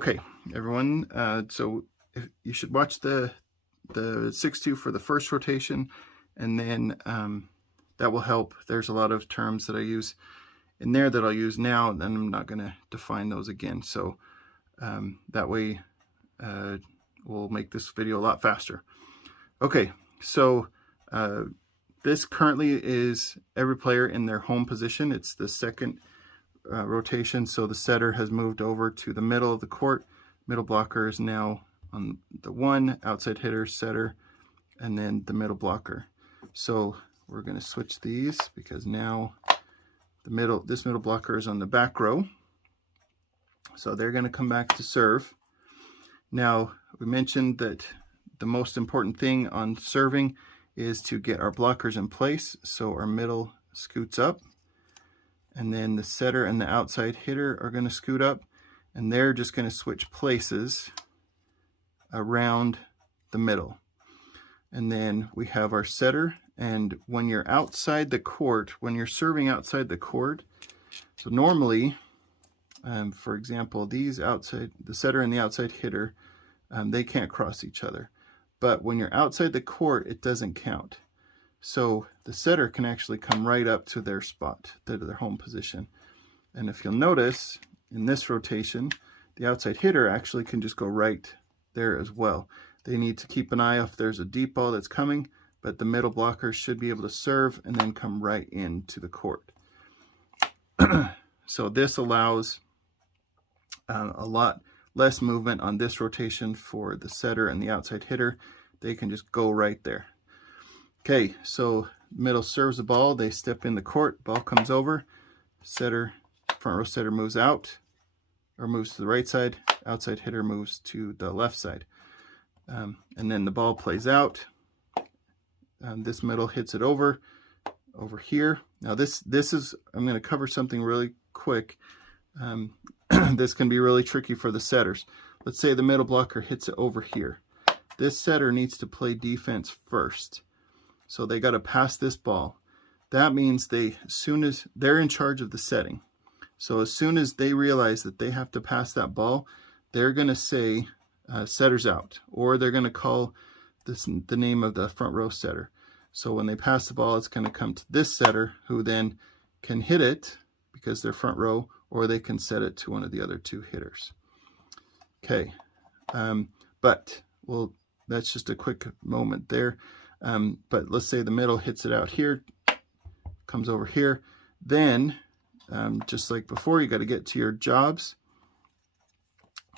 Okay, everyone, so you should watch the 6-2 for the first rotation, and then that will help. There's a lot of terms that I use in there that I'll use now, and then I'm not going to define those again. So that way we'll make this video a lot faster. Okay, so this currently is every player in their home position. It's the second rotation, so the setter has moved over to the middle of the court. Middle blocker is now on the one, outside hitter, setter, and then the middle blocker. So we're going to switch these because now this middle blocker is on the back row. So they're going to come back to serve. Now, we mentioned that the most important thing on serving is to get our blockers in place. So our middle scoots up, and then the setter and the outside hitter are going to scoot up, and they're just going to switch places around the middle. And then we have our setter, and when you're outside the court, when you're serving outside the court, so normally, for example, the setter and the outside hitter, they can't cross each other. But when you're outside the court, it doesn't count. So the setter can actually come right up to their spot, to their home position. And if you'll notice, in this rotation, the outside hitter actually can just go right there as well. They need to keep an eye if there's a deep ball that's coming, but the middle blocker should be able to serve and then come right into the court. So this allows a lot less movement on this rotation for the setter and the outside hitter. They can just go right there. Okay, so middle serves the ball, they step in the court, ball comes over, setter, front row setter moves out, or moves to the right side, outside hitter moves to the left side. And then the ball plays out, this middle hits it over here. Now this is, I'm going to cover something really quick. This can be really tricky for the setters. Let's say the middle blocker hits it over here. This setter needs to play defense first. So they got to pass this ball. That means as soon as they're in charge of the setting. So as soon as they realize that they have to pass that ball, they're going to say setter's out, or they're going to call the name of the front row setter. So when they pass the ball, it's going to come to this setter, who then can hit it because they're front row, or they can set it to one of the other two hitters. Okay, but that's just a quick moment there. But let's say the middle hits it out here, comes over here. Then, just like before, you got to get to your jobs.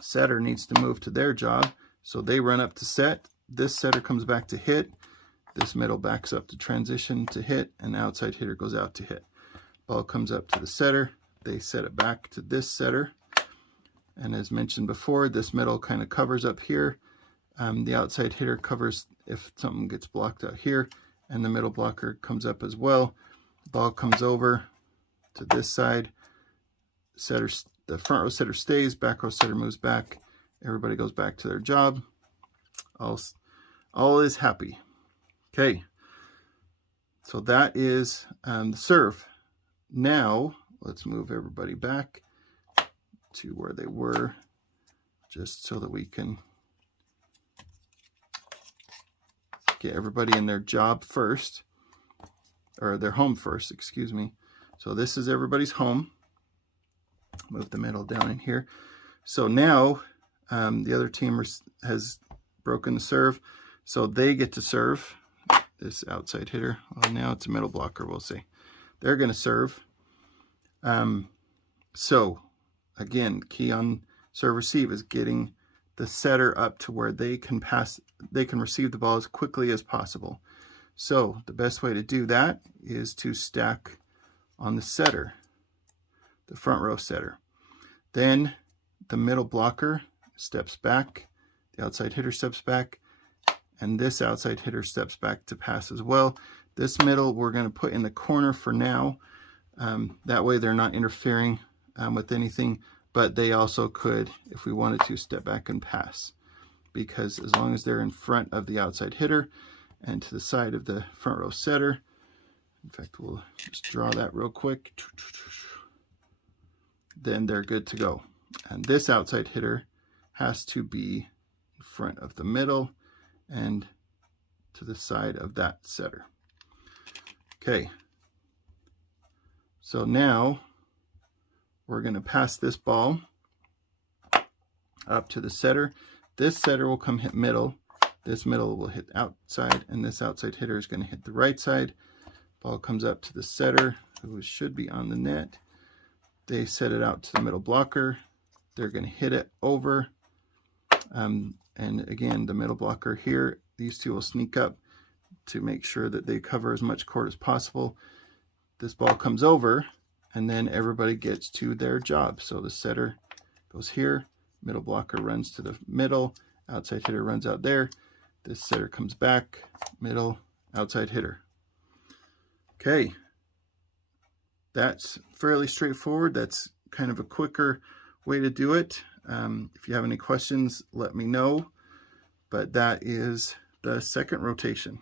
Setter needs to move to their job. So they run up to set. This setter comes back to hit. This middle backs up to transition to hit, and the outside hitter goes out to hit. Ball comes up to the setter. They set it back to this setter. And as mentioned before, this middle kind of covers up here. The outside hitter covers if something gets blocked out here, and the middle blocker comes up as well. Ball comes over to this side. The front row setter stays, back row setter moves back. Everybody goes back to their job. All is happy. Okay, so that is the serve. Now let's move everybody back to where they were, just so that we can get everybody in their job first, or their home first, excuse me. So this is everybody's home. Move the middle down in here. So now the other team has broken the serve, so they get to serve. This outside hitter, well, now it's a middle blocker, we'll say. They're going to serve. So again, key on serve receive is getting the setter up to where they can receive the ball as quickly as possible. So the best way to do that is to stack on the setter, the front row setter. Then the middle blocker steps back, the outside hitter steps back, and this outside hitter steps back to pass as well. This middle we're going to put in the corner for now. That way they're not interfering with anything, but they also could, if we wanted to, step back and pass, because as long as they're in front of the outside hitter and to the side of the front row setter, in fact, we'll just draw that real quick, then they're good to go. And this outside hitter has to be in front of the middle and to the side of that setter. Okay, so now we're going to pass this ball up to the setter. This setter will come hit middle, this middle will hit outside, and this outside hitter is going to hit the right side. Ball comes up to the setter, who should be on the net. They set it out to the middle blocker. They're going to hit it over. And again, the middle blocker here, these two will sneak up to make sure that they cover as much court as possible. This ball comes over, and then everybody gets to their job. So the setter goes here, middle blocker runs to the middle, outside hitter runs out there. This setter comes back, middle, outside hitter. Okay, that's fairly straightforward. That's kind of a quicker way to do it. If you have any questions, let me know. But that is the second rotation.